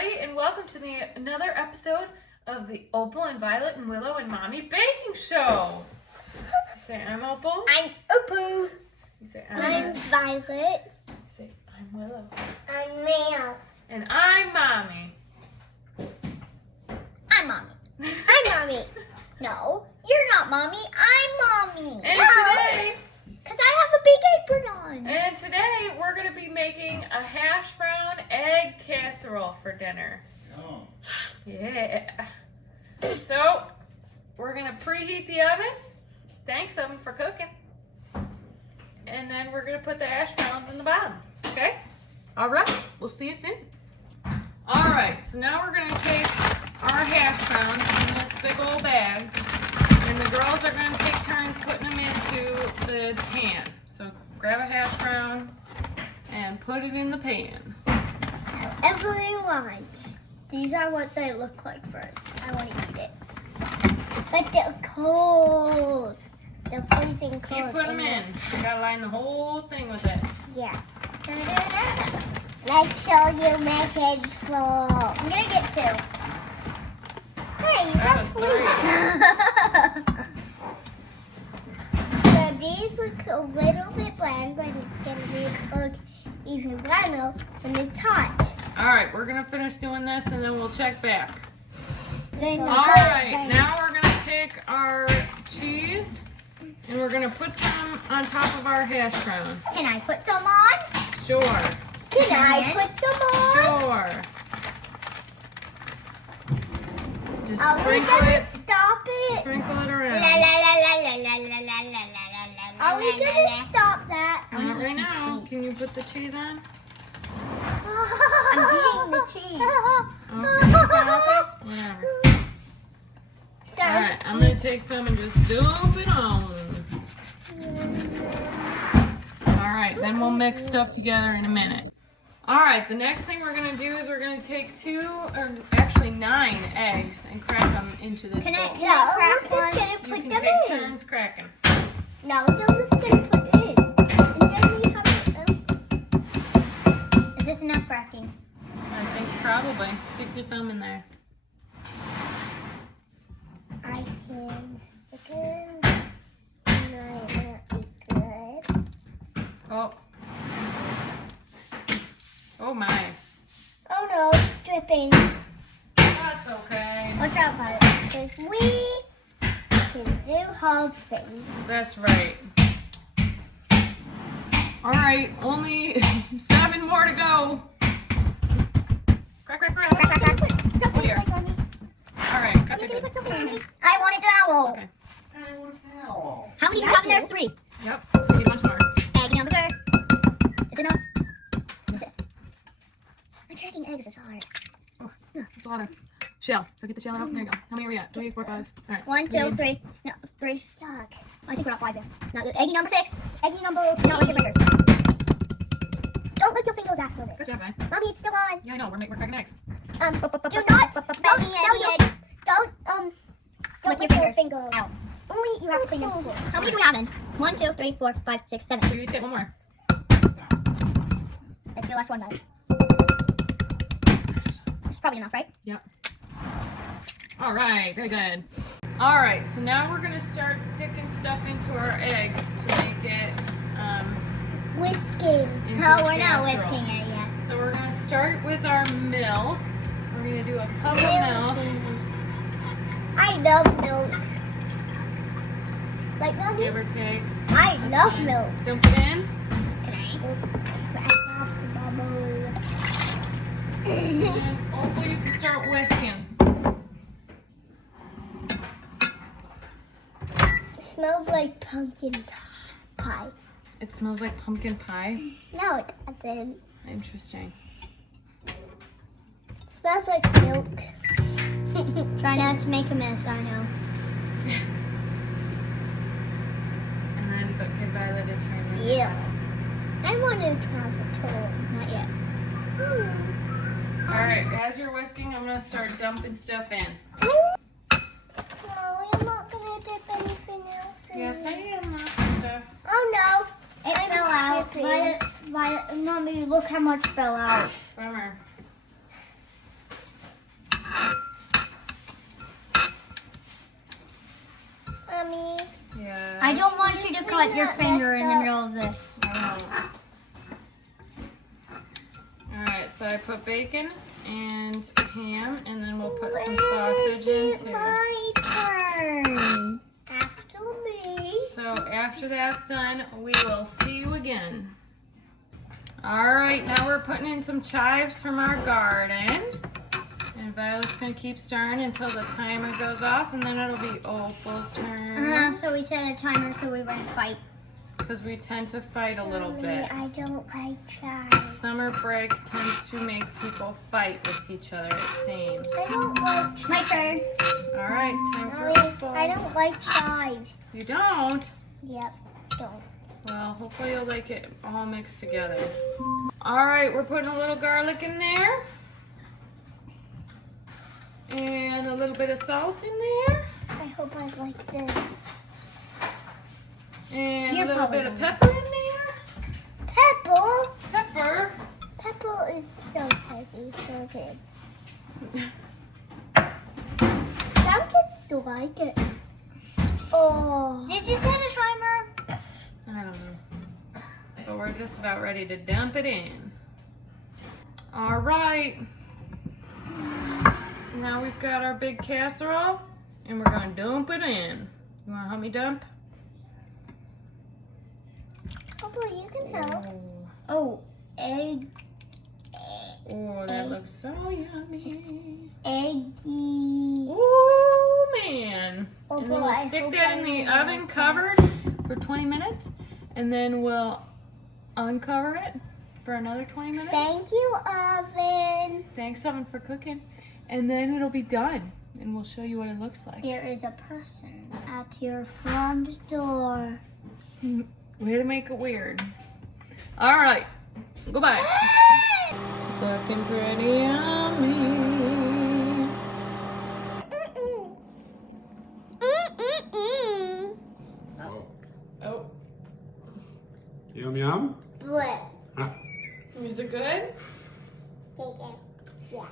everybody, and welcome to another episode of the Opal and Violet and Willow and Mommy Baking Show. You say, I'm Opal. I'm Opal. You say, I'm Violet. You say, I'm Willow. I'm Mel. And I'm Mommy. I'm Mommy. I'm Mommy. No, you're not Mommy. I'm Mommy. And no. today, because I have a big apron on. And today, we're going to be making a hash brown egg casserole for dinner. Oh. Yeah. So, we're going to preheat the oven. Thanks, oven, for cooking. And then we're going to put the hash browns in the bottom. Okay? All right. We'll see you soon. All right. So now we're going to take our hash browns in this big old bag. And the girls are going to take turns putting them into the pan. So grab a hash brown and put it in the pan. However you want. These are what they look like first. I want to eat it. But they're cold. They're freezing cold. You put them in. You got to line the whole thing with it. Yeah. Let's show you my kids flow. I'm going to get 2. Hey, you That got was 3. So these look a little bit bland, but it's going to look even blander when it's hot. All right, we're going to finish doing this and then we'll check back. Then All right, now we're going to take our cheese and we're going to put some on top of our hash browns. Can I put some on? Sure. Can I put some on? Sure. Just Are we sprinkle gonna it. stop it? Sprinkle it La around. la la la la la la la la la. Are we gonna stop that? Not right now. Can you put the cheese on? I'm eating the cheese. Okay, is that okay? Whatever. All right, I'm gonna take some and just dump it on. All right, then we'll mix stuff together in a minute. All right, the next thing we're gonna do is we're gonna take 9 eggs and crack them into this bowl. Can I crack one? You can take turns cracking. No, we're just gonna put it in. And then we have to. Is this enough cracking? I think probably. Stick your thumb in there. I can stick it in. Might not be good. Oh. Oh my. Oh no, it's dripping. That's okay. Watch out, Violet, because we can do hard things. That's right. All right, only 7 more to go. Crack, crack, crack. Crack, crack, crack. Something Here. like on me. All right, crack, Can crack, you put crack. something on me? I want a towel. Okay. I want a towel. How many do you have in there? 3. Yep. So we need a bunch more. Egg number 3. Is it enough? Is it? I'm cracking eggs is hard. Oh, that's a lot of shell. So get the shell out. There you go. How many are we at? 3, 4, 5. All right. 1, 2, 3. No, 3. Chuck. I think we're at 5 there. No, eggy number 6. Eggy number. Don't lick your fingers. Don't lick your fingers after this. Good job, guy. Mommy, it's still on. Yeah, I know. We're cracking eggs. Do not. Don't lick your fingers. Ow. Only you have to clean them. How many do we have in? 1, 2, 3, 4, 5, 6, 7. So you get one more. That's the last one, buddy. This is probably enough, right? Yep. All right. Very good. All right. So now we're gonna start sticking stuff into our eggs to make it. Whisking. Into No, a we're not casserole. whisking it yet. So we're gonna start with our milk. We're gonna do a cup of milk. I love milk. Like, Mommy, Give or take. I That's love fine. milk. Dump it in. Can I? And Opal, you can start whisking. It smells like pumpkin pie. It smells like pumpkin pie. No, it doesn't. Interesting. It smells like milk. Try not to make a mess, I know. And then, but give Violet a turn. Yeah. I want to try the tool. Not yet. All right, as you're whisking, I'm gonna start dumping stuff in. No, I'm not going to dip anything else in. Yes, I am. Lots of stuff. Oh no. It fell out. Mommy, look how much fell out. Bummer. cut your finger in the middle of this. Alright, so I put bacon and ham, and then we'll put some sausage in too. My turn. After me. So after that's done, we will see you again. Alright, now we're putting in some chives from our garden. And Violet's going to keep stirring until the timer goes off, and then it'll be Opal's turn. So we set a timer so we wouldn't fight. Because we tend to fight a little bit. I don't like chives. Summer break tends to make people fight with each other, it seems. I don't like chives. My turn. Alright, time for Opal. I don't like chives. You don't? Yep, don't. Well, hopefully you'll like it all mixed together. Alright, we're putting a little garlic in there. And a little bit of salt in there. I hope I like this. And You're a little bit probably of pepper in there. Pepper? Pepper. Pepper is so fuzzy, so good. Some kids still like it. Oh. Did you set a timer? I don't know. But we're just about ready to dump it in. Alright. Now we've got our big casserole, and we're going to dump it in. You want to help me dump? Oh, boy, you can help. Oh, Oh, egg. oh that looks so yummy. Eggy. Oh, man. Oh, And then boy, we'll I stick hope that I in the like oven covered for 20 minutes, and then we'll uncover it for another 20 minutes. Thank you, oven. Thanks, Oven, for cooking. And then it'll be done, and we'll show you what it looks like. There is a person at your front door. Way to make it weird. All right, goodbye. Looking pretty yummy. Oh, Yum yum. What? is it good? Take it. Yeah.